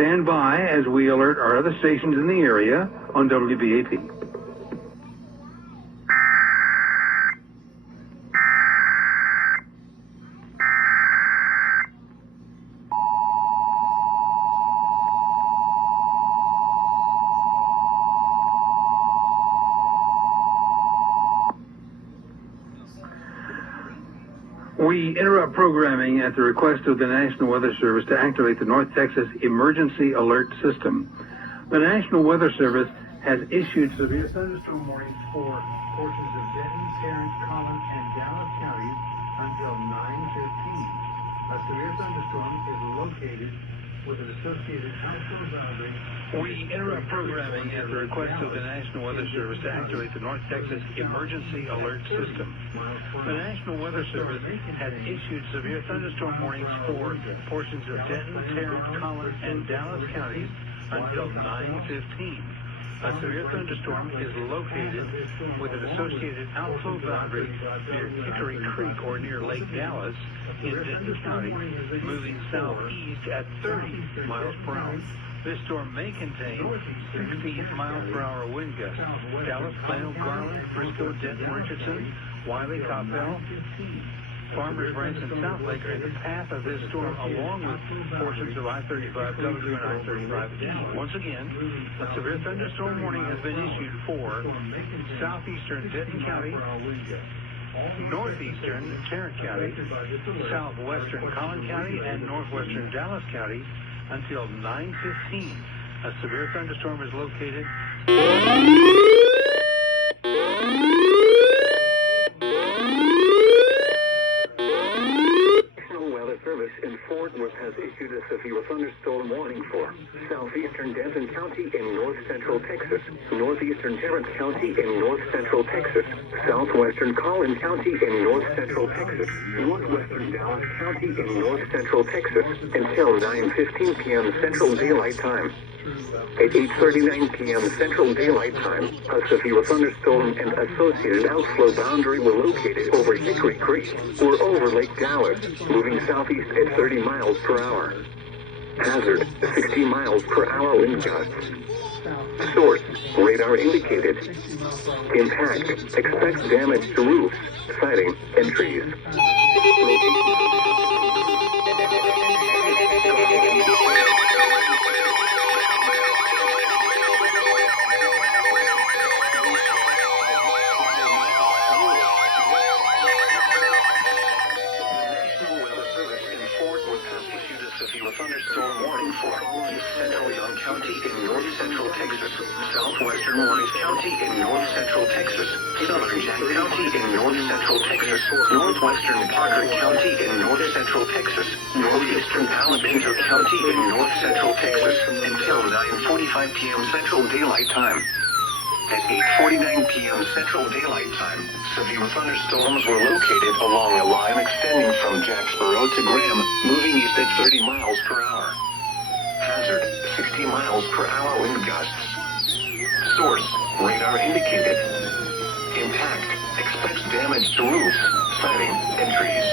Stand by as we alert our other stations in the area on WBAP. We interrupt programming at the request of the National Weather Service to activate the North Texas Emergency Alert System. The National Weather Service has issued severe thunderstorm warnings for portions of Denton, Tarrant, Collin, and Dallas counties until 9:15. A severe thunderstorm is located with an associated outflow boundary. We interrupt programming at the request of the National Weather Service to activate the North Texas Emergency Alert System. The National Weather Service has issued severe thunderstorm warnings for portions of Denton, Tarrant, Collin, and Dallas counties until 9:15. A severe thunderstorm is located with an associated outflow boundary near Hickory Creek or near Lake Dallas in Denton County, moving southeast at 30 miles per hour. This storm may contain 60 miles per hour wind gusts. Dallas, Plano, Garland, Frisco, Denton, Richardson, Wiley, Coppell, Farmers Branch, and South Lake are in the path of this storm, along with portions of I-35W and I-35E. Once again, a severe thunderstorm warning has been issued for southeastern Denton County, northeastern Tarrant County, southwestern Collin County, and northwestern Dallas County until 9:15. A severe thunderstorm is located. In Fort Worth has issued a severe thunderstorm warning for southeastern Denton County in north central Texas, northeastern Tarrant County in north central Texas, southwestern Collin County in north central Texas, northwestern Dallas County in north central Texas until 9:15 p.m. Central Daylight Time. At 8:39 p.m. Central Daylight Time, a severe thunderstorm and associated outflow boundary were located over Hickory Creek or over Lake Dallas, moving southeast at 30 miles per hour. Hazard, 60 miles per hour wind gusts. Source, radar indicated. Impact, expect damage to roofs, siding, and trees. Thunderstorm warning for central Young County in north central Texas, southwestern Warnes County in north central Texas, southern Jack County in north central Texas, northwestern Parker County in north central Texas, northeastern Palo Pinto County in north central Texas until 9:45 p.m. Central Daylight Time. At 8:49 p.m. Central Daylight Time, severe thunderstorms were located along a line extending from Jacksboro to Graham, moving east at 30 miles per hour. Hazard, 60 miles per hour wind gusts. Source, radar indicated. Impact, expects damage to roofs, siding, and trees.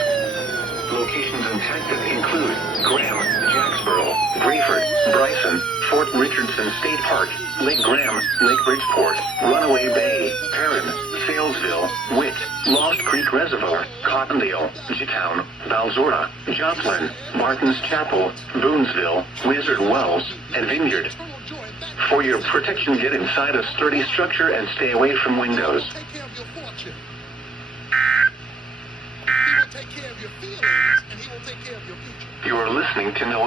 Locations impacted include Graham, Jacksboro, Brayford, Bryson, Fort Richardson State Park, Lake Graham, Lake Bridgeport, Runaway Bay, Perrin, Salesville, Witt, Lost Creek Reservoir, Cottondale, G-Town, Balzora, Joplin, Martins Chapel, Boonesville, Wizard Wells, and Vineyard. For your protection, get inside a sturdy structure and stay away from windows. You are listening to NOAA.